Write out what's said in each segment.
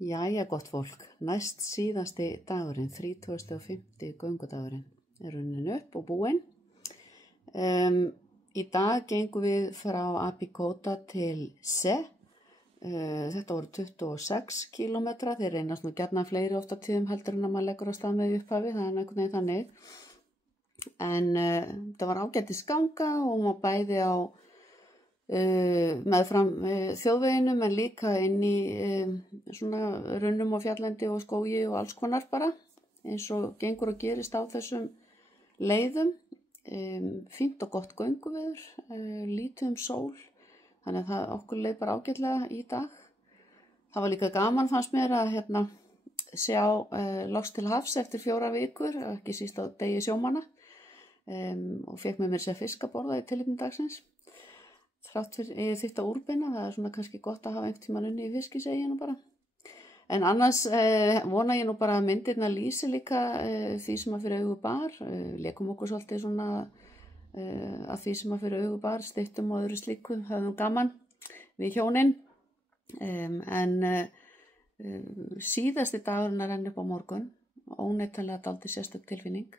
Jæja, gott fólk, næst síðasti dagurinn, 35. göngudagurinn, er runnin upp og búinn. Í dag gengum við frá Apikota til Se. Þetta voru 26 kílómetra, þeir reynast nú gjarnan fleiri oft á tíðum heldur en að maður leggur á stað með upphafi, það er einhvern veginn þannig. En það var ágætis ganga og maður bæði á meðfram þjóðveginum en líka inn í svona runnum og fjalllendi og skógi og alls konar bara eins og gengur og gerist á þessum leiðum. Fínt og gott gönguveður, lítið sól, þannig að það okkur leið bara ágætlega í dag. Það var líka gaman fannst mér að sjá loks til hafs eftir 4 vikur, ekki síst á degi sjómanna og fekk með mér sér fiskaborða í tilefni dagsins. Þrátt fyrir þetta úrbeina, það er svona kannski gott að hafa einhvern tímann unni í fiski, segi ég nú bara. En annars vona ég nú bara að myndirna lýsi líka því sem að fyrir augu bar. Lekum okkur svolítið svona að því sem að fyrir augu bar, styttum og öðru slíku, höfum gaman við hjónin. En síðasti dagurinn að renna upp á morgun, óneitanlega dálítið sérstök tilfinning.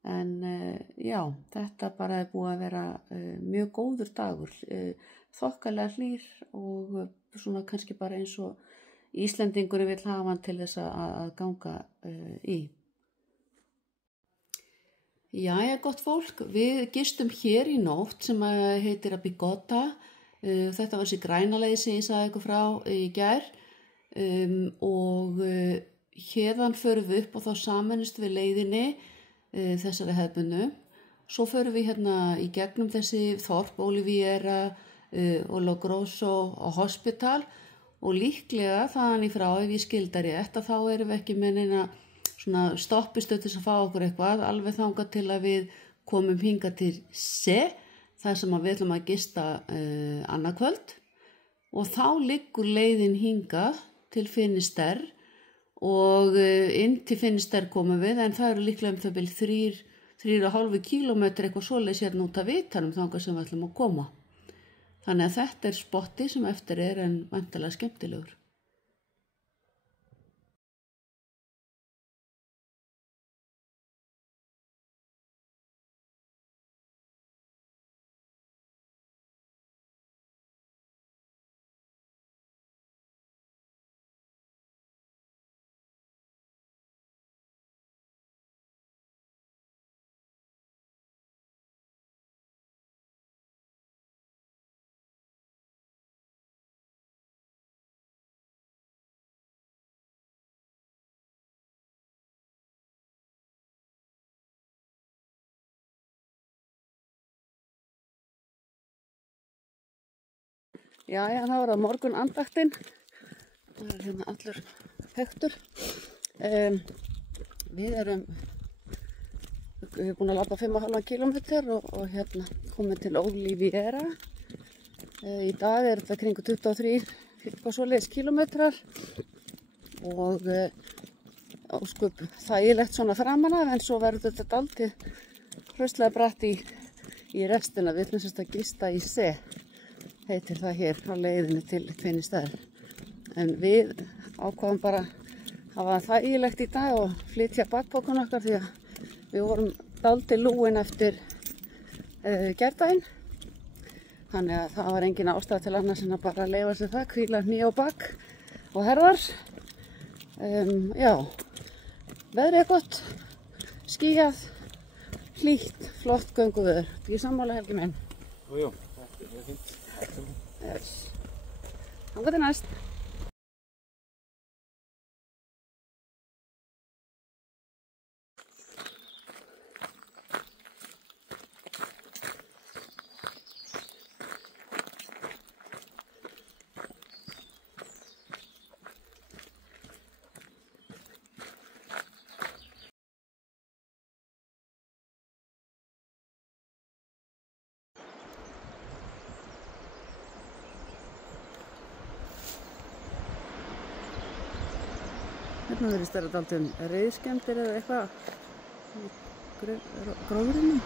En já, þetta bara er búið að vera mjög góður dagur, þokkalega hlýr og svona kannski bara eins og Íslendingur vill hafa hann til þess að ganga í. Jæja, gott fólk, við gistum hér í nótt sem heitir Apikota. Þetta var þessi græna leið sem ég sagði ykkur frá í gær og hérðan förum við upp og þá sameinumst við leiðinni þessari hefðbundu. Svo förum við hérna í gegnum þessi þorp, Oliveira og Logrosso og Hospital og líklega þaðan í frá ef ég skildar rétt að þá erum við ekki með neina svona stoppistöð til að fá okkur eitthvað alveg þangað til að við komum hingað til Se, þar sem við ætlum að gista annað kvöld og þá liggur leiðin hingað til Finisterre og inn til Finisterre komum við en það eru líklega það byrja 3,5 kílómetri eitthvað svoleiðis hérna út af vitanum þangað sem við ætlum að koma. Þannig að þetta er spotti sem eftir er en væntanlega skemmtilegur. Jæja, það var að morgun andaktin. Það er hérna allur pektur. Við erum búin að labba 5,5 kílómetr og hérna komið til Oliveira. Í dag er þetta kringu 23 svoleiðis kílómetrar og óskup þægilegt svona framan af en svo verður þetta dálítið hraustlega bratt í restina. Við ætlum sérst að gista í Se. Heitir það hér á leiðinni til Finisterre. En við ákváðum bara að hafa þægilegt í dag og flytja bakpokan okkar því að við vorum dálítið lúin eftir gærdaginn. Þannig að það var engin ástæða til annars en að bara leyfa sér það, hvíla hné og bak og herðar. Já, veðrið er gott, skýjað, hlýtt, flott gönguveður. Því sammála Helgi minn. Jú, það er fínt. Yes. Þangað til næst. Hérna verðist það dálítið reiðskemmdir eða eitthvað í gróðrinum.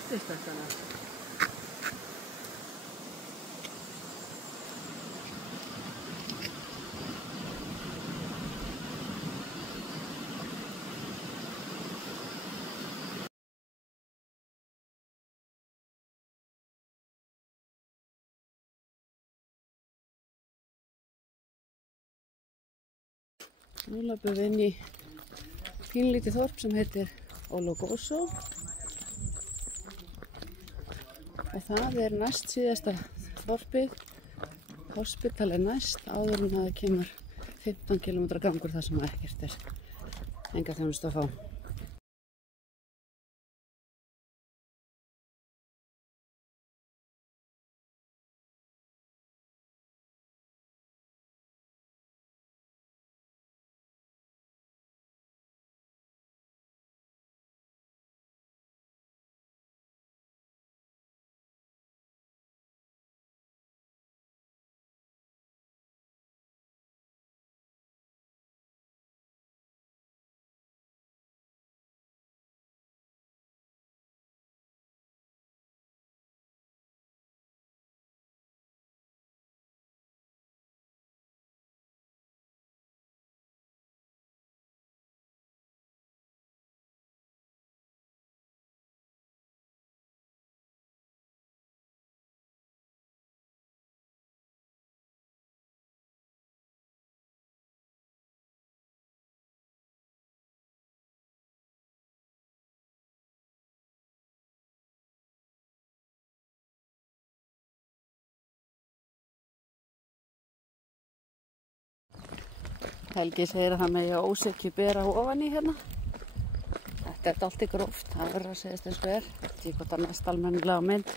Yndislegt. Nú löpum við inn í pínlítið þorp sem heitir Ologoso og það er næst síðasta þorpið. Hospital er næst áður en það kemur 15 km gangur þar sem ekkert er enga þjónustu að fá. Helgi segir að það megi ósekju bera ofan í hérna. Þetta er dálítið gróft, það verður að segjast eins og er. Ekki hvort það mest almennilega á mynd.